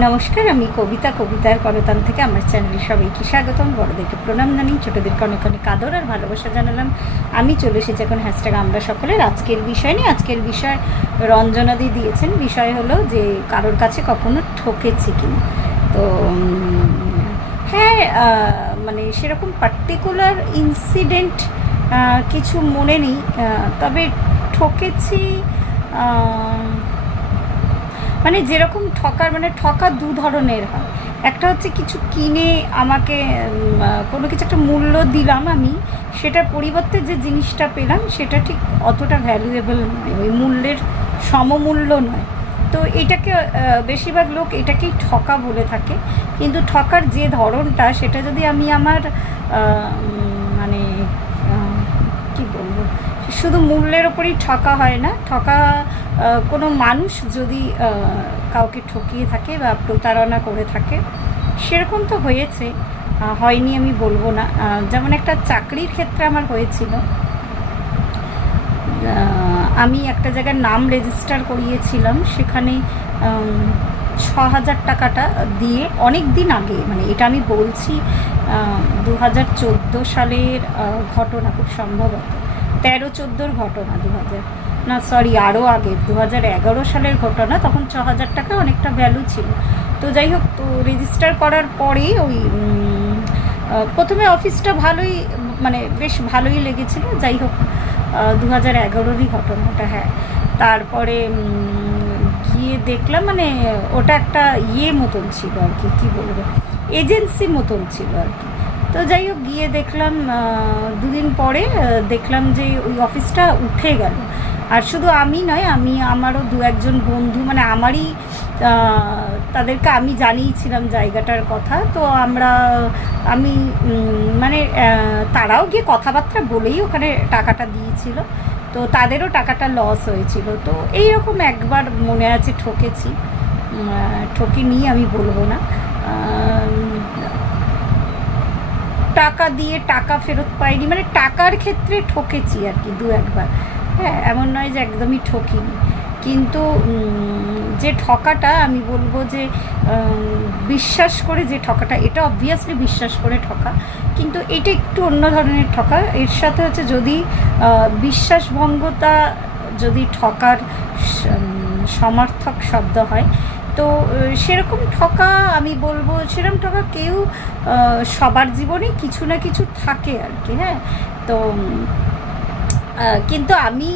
নমস্কার, আমি কবিতা, কবিতার করতান থেকে আমার চ্যানেলে সবাইকে স্বাগতম। বড়দেরকে প্রণাম জানাই, ছোটোদেরকে অনেক অনেক আদর আর ভালোবাসা জানালাম। আমি চলে এসেছি এখন হ্যাশট্যাগ আমরা সকলের আজকের বিষয় নিয়ে। আজকের বিষয় রঞ্জনাদি দিয়েছেন। বিষয় হলো যে কারোর কাছে কখনো ঠকেছি কিনা। তো হ্যাঁ, মানে সেরকম পার্টিকুলার ইনসিডেন্ট কিছু মনে নেই, তবে ঠকেছি। মানে যেরকম ঠকার, মানে ঠকা দু ধরনের হয়। একটা হচ্ছে কিছু কিনে আমাকে কোনো কিছু একটা মূল্য দিলাম আমি, সেটার পরিবর্তে যে জিনিসটা পেলাম সেটা ঠিক অতটা ভ্যালুয়েবল নয়, ওই মূল্যের সমমূল্য নয়। তো এটাকে বেশিরভাগ লোক এটাকেই ঠকা বলে থাকে। কিন্তু ঠকার যে ধরনটা, সেটা যদি আমি আমার মানে কী বলবো, শুধু মূল্যের ওপরই ঠকা হয় না। ঠকা কোনো মানুষ যদি কাউকে ঠকিয়ে থাকে বা প্রতারণা করে থাকে, সেরকম তো হয়েছে, হয়নি আমি বলবো না। যেমন একটা চাকরির ক্ষেত্রে আমার হয়েছিল। আমি একটা জায়গার নাম রেজিস্টার করিয়েছিলাম, সেখানে 6,000 টাকাটা দিয়ে অনেক দিন আগে, মানে এটা আমি বলছি 2014 সালের ঘটনা, খুব সম্ভবত 13-14 ঘটনা, 2000 না সরি আরও আগে 2011 সালের ঘটনা। তখন 6,000 টাকা অনেকটা ভ্যালু ছিল। তো যাই হোক, তো রেজিস্টার করার পরে ওই প্রথমে অফিসটা ভালোই, মানে বেশ ভালোই লেগেছিল। যাই হোক, 2011-রই ঘটনাটা। হ্যাঁ, তারপরে গিয়ে দেখলাম, মানে ওটা একটা মতন ছিল আর কি, কী বলবো, এজেন্সি মতন ছিল আর কি। তো যাই হোক, গিয়ে দেখলাম দুদিন পরে দেখলাম যে ওই অফিসটা উঠে গেল। আর শুধু আমি নয়, আমারও দু একজন বন্ধু, মানে আমারই, তাদেরকে আমি জানিয়েছিলাম জায়গাটার কথা। তো আমি মানে তারাও গিয়ে কথাবার্তা বলেই ওখানে টাকাটা দিয়েছিল। তো তাদেরও টাকাটা লস হয়েছিল। তো এইরকম একবার মনে আছে ঠকেছি, ঠকিনি আমি বলবো না। টাকা দিয়ে টাকা ফেরত পাইনি, মানে টাকার ক্ষেত্রে ঠকেছি আর কি দু একবার। হ্যাঁ, এমন নয় যে একদমই ঠকিনি। কিন্তু যে ঠকাটা আমি বলবো যে বিশ্বাস করে যে ঠকাটা, এটা অবভিয়াসলি বিশ্বাস করে ঠকা, কিন্তু এটা একটু অন্য ধরনের ঠকা। এর সাথে হচ্ছে যদি বিশ্বাসভঙ্গতা যদি ঠকার সমার্থক শব্দ হয়, তো সেরকম ঠকা আমি বলবো, সেরকম ঠকা কেউ সবার জীবনে কিছু না কিছু থাকে আর কি। হ্যাঁ, তো কিন্তু আমি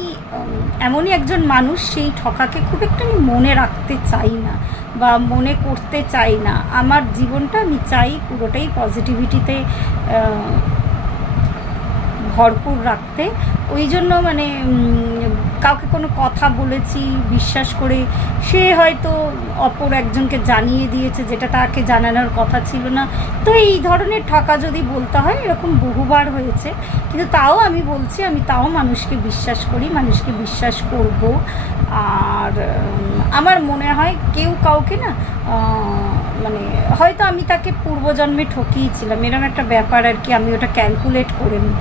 এমনই একজন মানুষ, সেই ঠকাকে খুব একটা আমি মনে রাখতে চাই না বা মনে করতে চাই না। আমার জীবনটা আমি চাই পুরোটাই পজিটিভিটিতে ভরপুর রাখতে। ওই জন্য মানে কাউকে কোনো কথা বলেছি বিশ্বাস করে, সে হয়তো অপর একজনকে জানিয়ে দিয়েছে যেটা তাকে জানানোর কথা ছিল না। তো এই ধরনের ঠকা যদি বলতে হয়, এরকম বহুবার হয়েছে। কিন্তু তাও আমি বলছি, আমি তাও মানুষকে বিশ্বাস করি, মানুষকে বিশ্বাস করব। আর আমার মনে হয় কেউ কাউকে না, মানে হয়তো আমি তাকে পূর্বজন্মে ঠকিয়েছিলাম, এরকম একটা ব্যাপার আর কি। আমি ওটা ক্যালকুলেট করে নিই,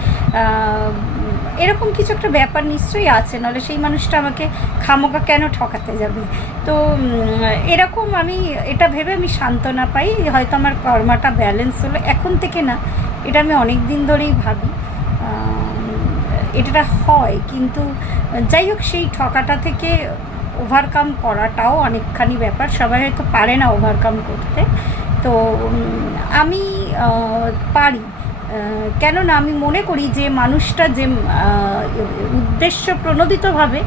এরকম কিছু একটা ব্যাপার নিশ্চয়ই আছে, নাহলে সেই মানুষটা আমাকে খামোকা কেন ঠকাতে যাবে। তো এরকম আমি এটা ভেবে আমি সান্ত্বনা পাই, হয়তো আমার কর্মাটা ব্যালেন্স হলো এখন থেকে না, এটা আমি অনেক দিন ধরেই ভাবি, এটা হয়। কিন্তু যাই হোক, সেই ঠকাটা থেকে ওভারকাম করাটাও অনেকখানি ব্যাপার, সবাই হয়তো পারে না ওভারকাম করতে। তো আমি পারি, কেননা আমি মনে করি যে মানুষটা যে উদ্দেশ্য প্রণোদিতভাবে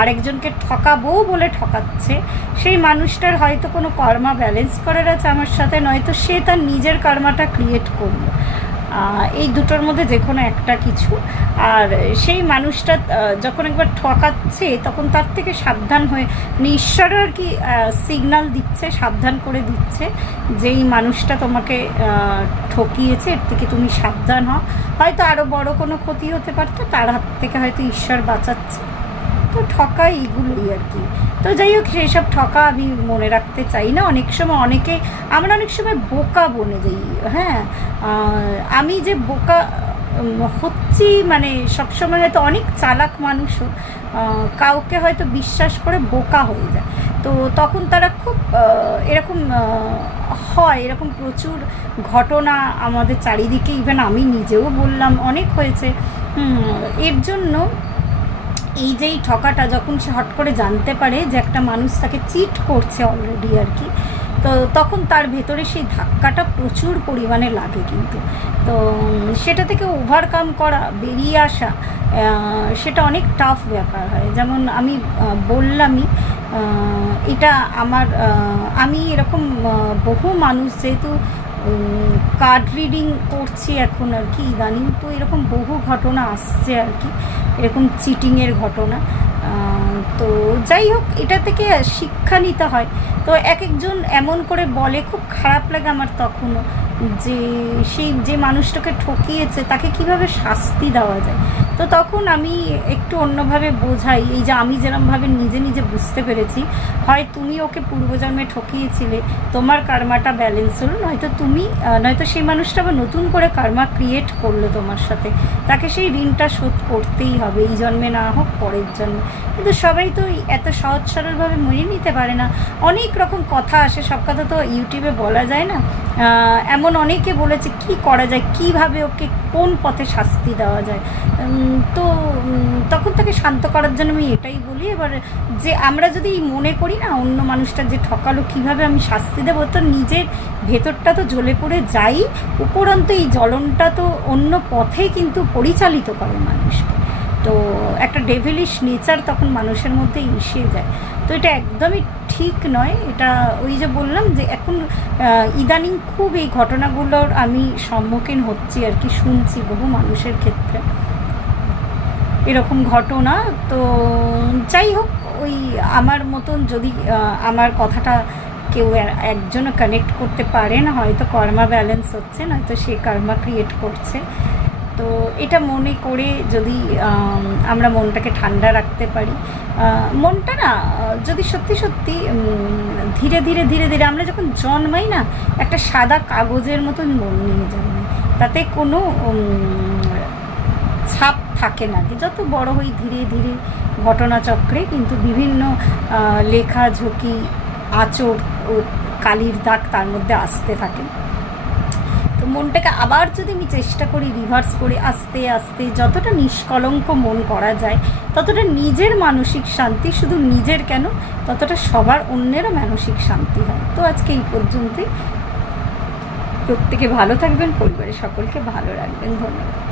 আরেকজনকে ঠকাবো বলে ঠকাচ্ছে, সেই মানুষটার হয়তো কোনো কর্মা ব্যালেন্স করার আছে আমার সাথে, নয়তো সে তার নিজের কর্মাটা ক্রিয়েট করলো। এই দুটোর মধ্যে যে কোনো একটা কিছু। আর সেই মানুষটা যখন একবার ঠকাচ্ছে, তখন তার থেকে সাবধান হয়ে, ঈশ্বরও আর কি সিগনাল দিচ্ছে, সাবধান করে দিচ্ছে যে এই মানুষটা তোমাকে ঠকিয়েছে, এর থেকে তুমি সাবধান হও। হয়তো আরও বড় কোনো ক্ষতি হতে পারতো, তার হাত থেকে হয়তো ঈশ্বর বাঁচাচ্ছে। তো ঠকা এইগুলোই আর কি। তো যাই হোক, সেই সব ঠকা আমি মনে রাখতে চাই না। অনেক সময় আমরা অনেক সময় বোকা বনে যাই। হ্যাঁ, আমি যে বোকা হচ্ছি, মানে সবসময় হয়তো অনেক চালাক মানুষও কাউকে হয়তো বিশ্বাস করে বোকা হয়ে যায়। তো তখন তারা খুব এরকম হয়, এরকম প্রচুর ঘটনা আমাদের চারিদিকে, ইভেন আমি নিজেও বললাম অনেক হয়েছে। এর জন্য এই যে এই ঠকাটা যখন সে হট করে জানতে পারে যে একটা মানুষ তাকে চিট করছে অলরেডি আর কি, তো তখন তার ভেতরে সেই ধাক্কাটা প্রচুর পরিমাণে লাগে কিন্তু। তো সেটা থেকে ওভারকাম করা, বেরিয়ে আসা, সেটা অনেক টাফ ব্যাপার হয়। যেমন আমি বললামই, এটা আমার আমি এরকম বহু মানুষ, যেহেতু কার্ড রিডিং করছি এখন আর কি ইদানিং, তো এরকম বহু ঘটনা আসছে আর কি, এরকম চিটিংয়ের ঘটনা। তো যাই হোক, এটা থেকে শিক্ষা নিতে হয়। তো এক একজন এমন করে বলে, খুব খারাপ লাগে আমার তখনও, যে সেই যে মানুষটাকে ঠকিয়েছে তাকে কিভাবে শাস্তি দেওয়া যায়। তো তখন আমি একটু অন্যভাবে বোঝাই, এই যে আমি যেরমভাবে নিজে নিজে বুঝতে পেরেছি, হয় তুমি ওকে পূর্বজন্মে ঠকিয়েছিলে, তোমার কার্মাটা ব্যালেন্স হলো, নয়তো সেই মানুষটা আবার নতুন করে কার্মা ক্রিয়েট করলো তোমার সাথে, তাকে সেই ঋণটা শোধ করতেই হবে, এই জন্মে না হোক পরের জন্মে। কিন্তু সবাই তো এত সহজ সরলভাবে মেনে নিতে পারে না, অনেক রকম কথা আসে, সব কথা তো ইউটিউবে বলা যায় না। এমন অনেকে বলেছে কি করা যায়, কিভাবে ওকে কোন পথে শাস্তি দেওয়া যায়। তো তখন তাকে শান্ত করার জন্য আমি এটাই বলি, এবার যে আমরা যদি মনে করি না অন্য মানুষটা যে ঠকালো, কিভাবে আমি শাস্তি দেবো, তো নিজের ভেতরটা তো জ্বলে পড়ে যাই, উপরন্ত এই জ্বলনটা তো অন্য পথে কিন্তু পরিচালিত করে মানুষকে। তো একটা ডেভিলিশ নেচার তখন মানুষের মধ্যে এসে যায়। তো এটা একদমই ঠিক নয়। এটা ওই যে বললাম যে এখন ইদানিং খুব এই ঘটনাগুলোর আমি সম্মুখীন হচ্ছি আর কি, শুনছি বহু মানুষের ক্ষেত্রে এরকম ঘটনা। তো যাই হোক, ওই আমার মতন যদি আমার কথাটা কেউ একজনও কানেক্ট করতে পারে না, হয়তো কর্মা ব্যালেন্স হচ্ছে, নয়তো সে কর্মা ক্রিয়েট করছে। তো এটা মনে করে যদি আমরা মনটাকে ঠান্ডা রাখতে পারি, মনটা না যদি সত্যি সত্যি ধীরে ধীরে ধীরে ধীরে আমরা যখন জন্মাই না, একটা সাদা কাগজের মতন মন নিয়ে জন্মাই, তাতে কোনো ছাপ থাকে না। যত বড় হই ধীরে ধীরে ঘটনাচক্রে কিন্তু বিভিন্ন লেখা ঝুঁকি, আঁচড় ও কালির দাগ তার মধ্যে আসতে থাকে। তো মনটাকে আবার যদি আমি চেষ্টা করি রিভার্স করে আস্তে আস্তে যতটা নিষ্কলঙ্ক মন করা যায়, ততটা নিজের মানসিক শান্তি, শুধু নিজের কেন, ততটা সবার অন্যেরও মানসিক শান্তি হয়। তো আজকে এই পর্যন্তই। প্রত্যেকে ভালো থাকবেন, পরিবারের সকলকে ভালো রাখবেন। ধন্যবাদ।